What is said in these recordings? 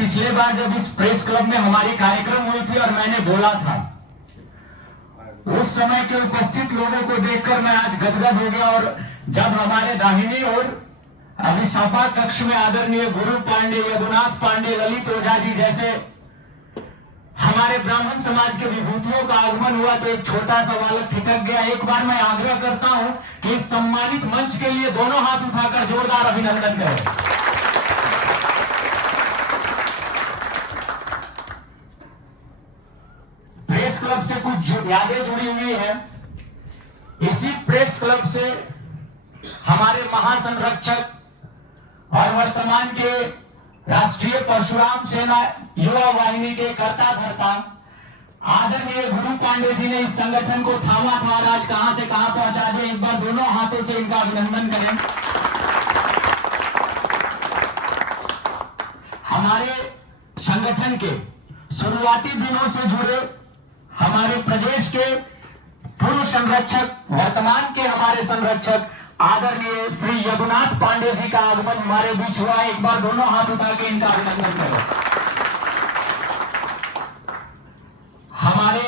पिछले बार जब इस प्रेस क्लब में हमारी कार्यक्रम हुई थी और मैंने बोला था, उस समय के उपस्थित लोगों को देखकर मैं आज गदगद हो गया। और जब हमारे दाहिनी ओर अभी सभा कक्ष में आदरणीय गुरु पांडे, यदुनाथ पांडे, ललित ओझा जी जैसे हमारे ब्राह्मण समाज के विभूतियों का आगमन हुआ तो एक छोटा सा बालक ठिठक गया। एक बार मैं आग्रह करता हूं कि इस सम्मानित मंच के लिए दोनों हाथ उठाकर जोरदार अभिनंदन करें। प्रेस क्लब से कुछ यादें जुड़ी हुई है। इसी प्रेस क्लब से हमारे महासंरक्षक और वर्तमान के राष्ट्रीय परशुराम सेना युवा वाहिनी के कर्ता धर्ता आदरणीय गुरु पांडे जी ने इस संगठन को थामा था और आज कहां से कहां पहुंचा दिया। एक बार दोनों हाथों से इनका अभिनंदन करें। हमारे संगठन के शुरुआती दिनों से जुड़े हमारे प्रदेश के पूर्व संरक्षक, वर्तमान के हमारे संरक्षक आदरणीय श्री यदुनाथ पांडे जी का आगमन हमारे बीच हुआ। एक बार दोनों हाथ उठा के इनका अभिनंदन करें। हमारे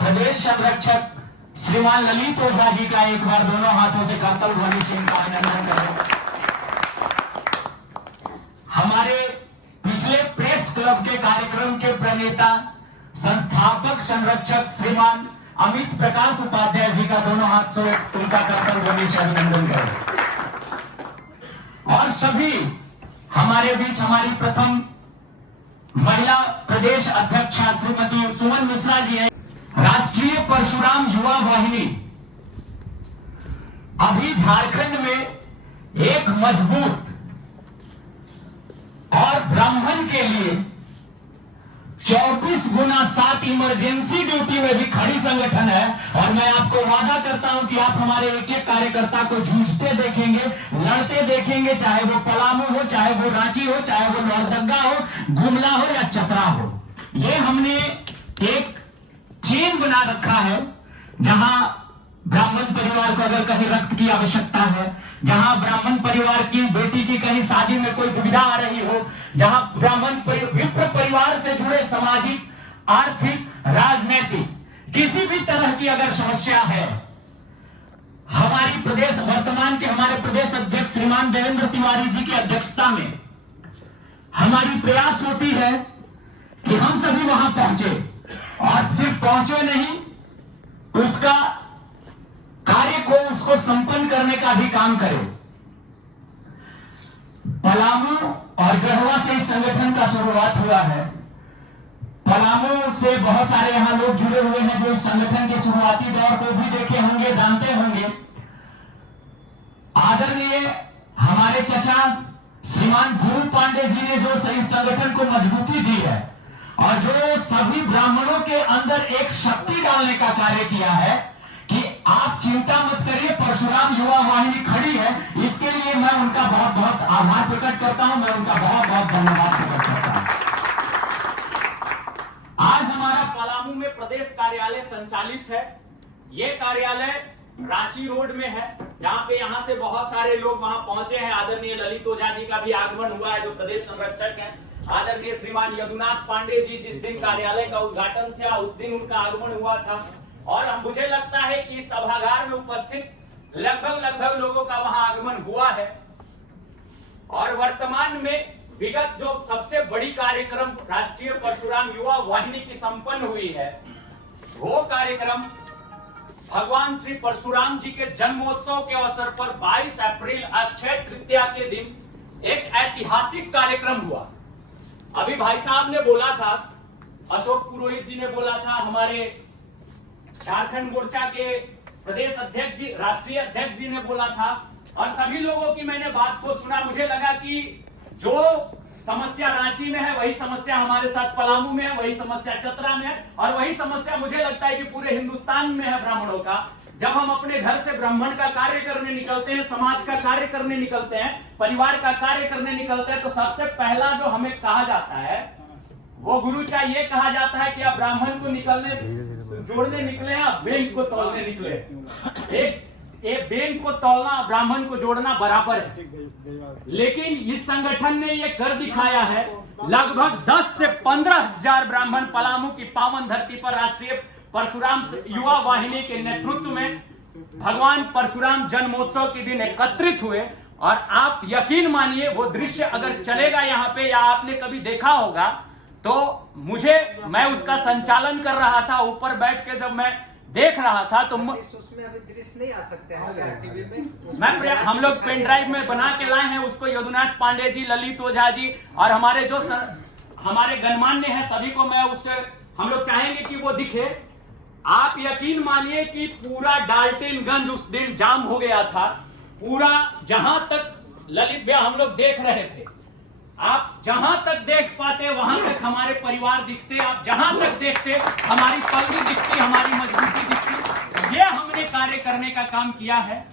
प्रदेश संरक्षक श्रीमान ललित ओझा जी का एक बार दोनों हाथों से करतल ध्वनि से इनका अभिनंदन करें। हमारे पिछले प्रेस क्लब के कार्यक्रम के प्रणेता संस्थापक संरक्षक श्रीमान अमित प्रकाश उपाध्याय जी का दोनों हाथ से उनका करतल ध्वनि से अभिनंदन करें। और सभी हमारे बीच हमारी प्रथम महिला प्रदेश अध्यक्षा श्रीमती सुमन मिश्रा जी हैं। राष्ट्रीय परशुराम युवा वाहिनी अभी झारखंड में एक मजबूत और ब्राह्मण के लिए 24x7 इमरजेंसी ड्यूटी में भी खड़ी संगठन है। और मैं आपको वादा करता हूं कि आप हमारे एक एक कार्यकर्ता को जूझते देखेंगे, लड़ते देखेंगे, चाहे वो पलामू हो, चाहे वो रांची हो, चाहे वो लोहरदगा हो, गुमला हो या चतरा हो। ये हमने एक चेन बना रखा है। जहां ब्राह्मण परिवार को अगर कहीं रक्त की आवश्यकता है, जहां ब्राह्मण परिवार की बेटी की कहीं शादी में कोई दुविधा आ रही हो, जहां ब्राह्मण विप्र परिवार से जुड़े सामाजिक, आर्थिक, राजनीतिक किसी भी तरह की अगर समस्या है, हमारी प्रदेश वर्तमान के हमारे प्रदेश अध्यक्ष श्रीमान देवेंद्र तिवारी जी की अध्यक्षता में हमारी प्रयास होती है कि हम सभी वहां पहुंचे और सिर्फ पहुंचे नहीं, उसका कार्य को उसको संपन्न करने का भी काम करें। पलामू और गढ़वा से इस संगठन का शुरुआत हुआ है। पलामू से बहुत सारे यहां लोग जुड़े हुए हैं जो इस संगठन के शुरुआती दौर को भी देखे होंगे, जानते होंगे। आदरणीय हमारे चचा श्रीमान गुरु पांडे जी ने जो इस संगठन को मजबूती दी है और जो सभी ब्राह्मणों के अंदर एक शक्ति डालने का कार्य किया है कि आप चिंता मत करिए, परशुराम युवा वाहिनी खड़ी है। इसके लिए मैं उनका बहुत बहुत आभार प्रकट करता हूं, मैं उनका बहुत बहुत धन्यवाद प्रकट करता हूं। आज हमारा पलामू में प्रदेश कार्यालय संचालित है। ये कार्यालय रांची रोड में है, जहां पे यहां से बहुत सारे लोग वहां पहुंचे हैं। आदरणीय ललित ओझा जी का भी आगमन हुआ है जो प्रदेश संरक्षक हैं। आदरणीय श्रीमान यदुनाथ पांडे जी जिस दिन कार्यालय का उद्घाटन था उस दिन उनका आगमन हुआ था। और मुझे लगता है कि इस सभागार में उपस्थित लगभग लोगों का वहां आगमन हुआ है। और वर्तमान में विगत जो सबसे बड़ी कार्यक्रम राष्ट्रीय परशुराम युवा वाहिनी की संपन्न हुई है, वो कार्यक्रम भगवान श्री परशुराम जी के जन्मोत्सव के अवसर पर 22 अप्रैल अक्षय तृतीया के दिन एक ऐतिहासिक कार्यक्रम हुआ। अभी भाई साहब ने बोला था, अशोक पुरोहित जी ने बोला था, हमारे झारखंड मोर्चा के प्रदेश अध्यक्ष जी, राष्ट्रीय अध्यक्ष जी ने बोला था, और सभी लोगों की मैंने बात को सुना। मुझे लगा कि जो समस्या रांची में है वही समस्या हमारे साथ पलामू में है, वही समस्या चतरा में है, और वही समस्या मुझे लगता है कि पूरे हिंदुस्तान में है ब्राह्मणों का। जब हम अपने घर से ब्राह्मण का कार्य करने निकलते हैं, समाज का कार्य करने निकलते हैं, परिवार का कार्य करने निकलते हैं, तो सबसे पहला जो हमें कहा जाता है वो गुरु क्या ये कहा जाता है कि आप ब्राह्मण को निकलने जोड़ने निकले, आप बैंक को तोड़ने निकले। एक एक बेंच को तौलना ब्राह्मण को जोड़ना बराबर है, लेकिन इस संगठन ने ये कर दिखाया है। लगभग 10 से 15 हजार ब्राह्मण पलामू की पावन धरती पर राष्ट्रीय परशुराम युवा वाहिनी के नेतृत्व में भगवान परशुराम जन्मोत्सव के दिन एकत्रित हुए। और आप यकीन मानिए वो दृश्य अगर चलेगा यहाँ पे या आपने कभी देखा होगा तो मैं उसका संचालन कर रहा था, ऊपर बैठ के जब मैं देख रहा था तो उसमें अभी दृश्य नहीं आ सकते हैं टीवी में। हम लोग पेन ड्राइव में बना के लाए हैं उसको। यदुनाथ पांडे जी, ललित ओझा जी और हमारे जो हमारे गणमान्य हैं सभी को मैं उससे हम लोग चाहेंगे कि वो दिखे। आप यकीन मानिए कि पूरा डाल्टनगंज उस दिन जाम हो गया था। पूरा जहां तक ललित भैया हम लोग देख रहे थे, आप जहां तक देख पाते वहां तक हमारे परिवार दिखते, आप जहां तक देखते हमारी पल्ली दिखती, हमारी मजबूती दिखती। ये हमने कार्य करने का काम किया है।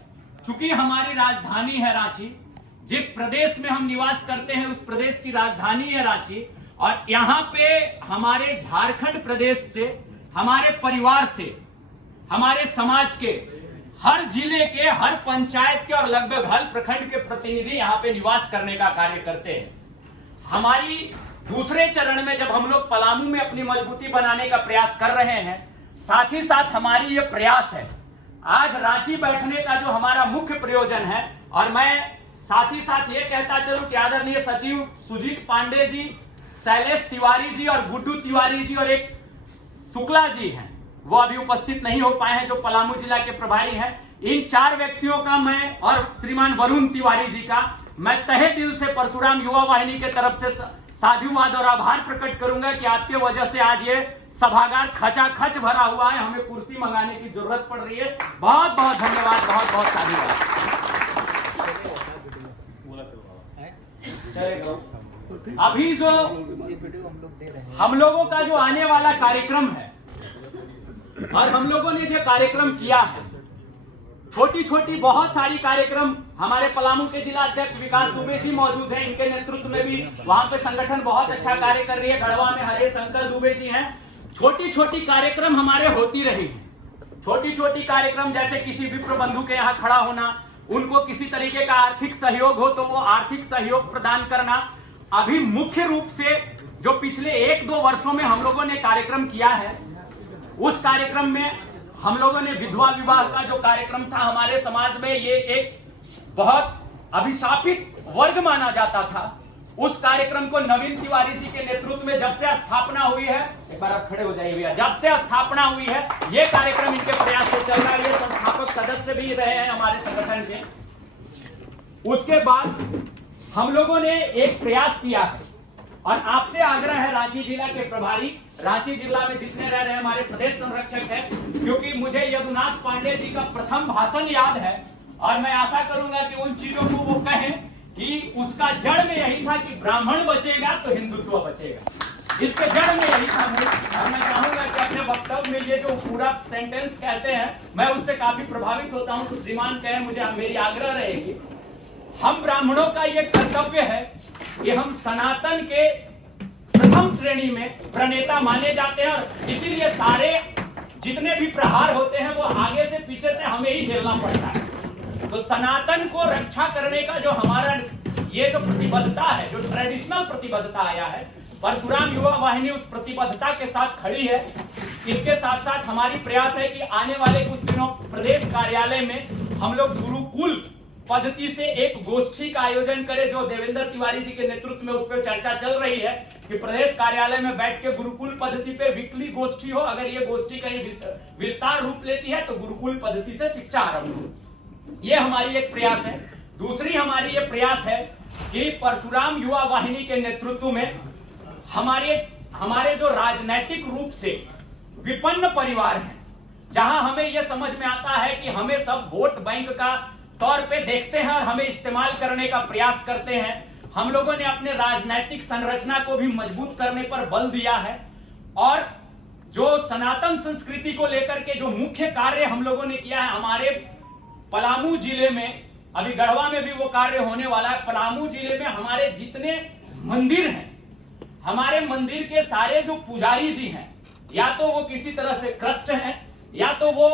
चूंकि हमारी राजधानी है रांची, जिस प्रदेश में हम निवास करते हैं उस प्रदेश की राजधानी है रांची, और यहाँ पे हमारे झारखंड प्रदेश से, हमारे परिवार से, हमारे समाज के, हर जिले के, हर पंचायत के और लगभग हर प्रखंड के प्रतिनिधि यहाँ पे निवास करने का कार्य करते हैं। हमारी दूसरे चरण में जब हम लोग पलामू में अपनी मजबूती बनाने का प्रयास कर रहे हैं, साथ ही साथ हमारी ये प्रयास है आज रांची बैठने का जो हमारा मुख्य प्रयोजन है। और मैं साथ ही साथ ये कहता चलूं कि आदरणीय सचिव सुजीत पांडे जी, शैलेश तिवारी जी और गुड्डू तिवारी जी और एक शुक्ला जी हैं, वो अभी उपस्थित नहीं हो पाए हैं, जो पलामू जिला के प्रभारी हैं। इन 4 व्यक्तियों का मैं और श्रीमान वरुण तिवारी जी का मैं तहे दिल से परशुराम युवा वाहिनी के तरफ से साधुवाद और आभार प्रकट करूंगा कि आपके वजह से आज ये सभागार खचाखच भरा हुआ है। हमें कुर्सी मंगाने की जरूरत पड़ रही है। बहुत बहुत धन्यवाद, बहुत बहुत साधुवाद। अभी जो हम लोगों का जो आने वाला कार्यक्रम है और हम लोगों ने जो कार्यक्रम किया है, छोटी छोटी बहुत सारी कार्यक्रम, हमारे पलामू के जिला अध्यक्ष विकास दुबे जी मौजूद हैं, इनके नेतृत्व में भी वहां पे संगठन बहुत अच्छा कार्य कर रही है। गढ़वा में हरे शंकर दुबे जी हैं। छोटी छोटी कार्यक्रम हमारे होती रही, छोटी छोटी कार्यक्रम जैसे किसी विप्र बंधु के यहाँ खड़ा होना, उनको किसी तरीके का आर्थिक सहयोग हो तो वो आर्थिक सहयोग प्रदान करना। अभी मुख्य रूप से जो पिछले 1-2 वर्षों में हम लोगों ने कार्यक्रम किया है, उस कार्यक्रम में हम लोगों ने विधवा विवाह का जो कार्यक्रम था, हमारे समाज में ये एक बहुत अभिशापित वर्ग माना जाता था। उस कार्यक्रम को नवीन तिवारी जी के नेतृत्व में जब से स्थापना हुई है, एक बार आप खड़े हो जाइए भैया, जब से स्थापना हुई है ये कार्यक्रम इनके प्रयास से चल रहा है। ये संस्थापक सदस्य भी रहे हैं हमारे संगठन के। उसके बाद हम लोगों ने एक प्रयास किया है और आपसे आग्रह है रांची जिला के प्रभारी, रांची जिला में जितने रह रहे हमारे प्रदेश संरक्षक हैं, क्योंकि मुझे यदुनाथ पांडे जी का प्रथम भाषण याद है और मैं आशा करूंगा कि उन चीजों को वो कहें कि उसका जड़ में यही था कि ब्राह्मण बचेगा तो हिंदुत्व बचेगा। इसके जड़ में यही था। मैं चाहूंगा कि अपने वक्तव्य में ये जो पूरा सेंटेंस कहते हैं, मैं उससे काफी प्रभावित होता हूं। तो श्रीमान कहें, मुझे मेरी आग्रह रहेगी, हम ब्राह्मणों का ये कर्तव्य है कि हम सनातन के प्रथम श्रेणी में प्रणेता माने जाते हैं और इसीलिए सारे जितने भी प्रहार होते हैं वो आगे से पीछे से हमें ही झेलना पड़ता है। तो सनातन को रक्षा करने का जो हमारा ये जो प्रतिबद्धता है, जो ट्रेडिशनल प्रतिबद्धता आया है, परशुराम युवा वाहिनी उस प्रतिबद्धता के साथ खड़ी है। इसके साथ साथ हमारी प्रयास है कि आने वाले कुछ दिनों प्रदेश कार्यालय में हम लोग गुरुकुल पद्धति से एक गोष्ठी का आयोजन करें, जो देवेंद्र तिवारी जी के नेतृत्व में उस पर चर्चा चल रही है कि प्रदेश कार्यालय में बैठ के गुरुकुल पद्धति पे वीकली गोष्ठी हो। अगर ये गोष्ठी कहीं विस्तार रूप लेती है तो गुरुकुल पद्धति से शिक्षा आरंभ हो। ये हमारी एक प्रयास है। दूसरी हमारी ये प्रयास है कि परशुराम युवा वाहिनी के नेतृत्व में हमारे जो राजनैतिक रूप से विपन्न परिवार हैं, जहां हमें यह समझ में आता है कि हमें सब वोट बैंक का तौर पे देखते हैं और हमें इस्तेमाल करने का प्रयास करते हैं, हम लोगों ने अपने राजनैतिक संरचना को भी मजबूत करने पर बल दिया है। और जो सनातन संस्कृति को लेकर के जो मुख्य कार्य हम लोगों ने किया है, हमारे पलामू जिले में, अभी गढ़वा में भी वो कार्य होने वाला है। पलामू जिले में हमारे जितने मंदिर हैं, हमारे मंदिर के सारे जो पुजारी जी हैं, या तो वो किसी तरह से क्रस्ट हैं, या तो वो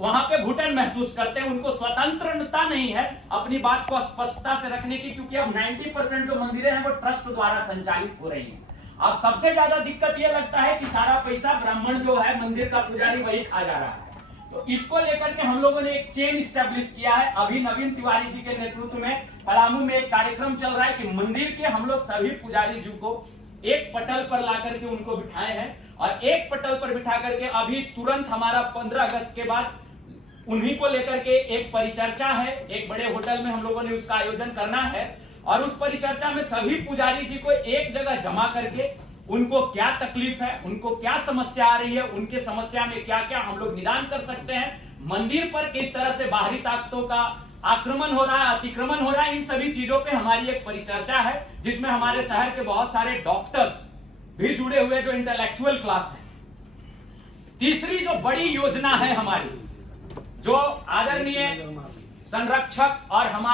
वहां पे घुटन महसूस करते हैं, उनको स्वतंत्रता नहीं है अपनी बात को स्पष्टता से रखने की, क्योंकि अब 90% जो मंदिरें हैं वो ट्रस्ट द्वारा संचालित हो रही हैं। अब सबसे ज्यादा दिक्कत ये लगता है कि सारा पैसा ब्राह्मण जो है मंदिर का पुजारी वही खा जा रहा है। तो इसको लेकर के हम लोगों ने एक चेन स्टैब्लिश किया है। अभी नवीन तिवारी जी के नेतृत्व में पलामू में एक कार्यक्रम चल रहा है कि मंदिर के हम लोग सभी पुजारी जी को एक पटल पर ला करके उनको बिठाए हैं, और एक पटल पर बिठा करके अभी तुरंत हमारा 15 अगस्त के बाद उन्हीं को लेकर के एक परिचर्चा है, एक बड़े होटल में हम लोगों ने उसका आयोजन करना है, और उस परिचर्चा में सभी पुजारी जी को एक जगह जमा करके उनको क्या तकलीफ है, उनको क्या समस्या आ रही है, उनके समस्या में क्या क्या हम लोग निदान कर सकते हैं, मंदिर पर किस तरह से बाहरी ताकतों का आक्रमण हो रहा है, अतिक्रमण हो रहा है, इन सभी चीजों पे हमारी एक परिचर्चा है, जिसमें हमारे शहर के बहुत सारे डॉक्टर्स भी जुड़े हुए जो इंटेलेक्चुअल क्लास है। तीसरी जो बड़ी योजना है हमारी, जो आदरणीय संरक्षक और हमारे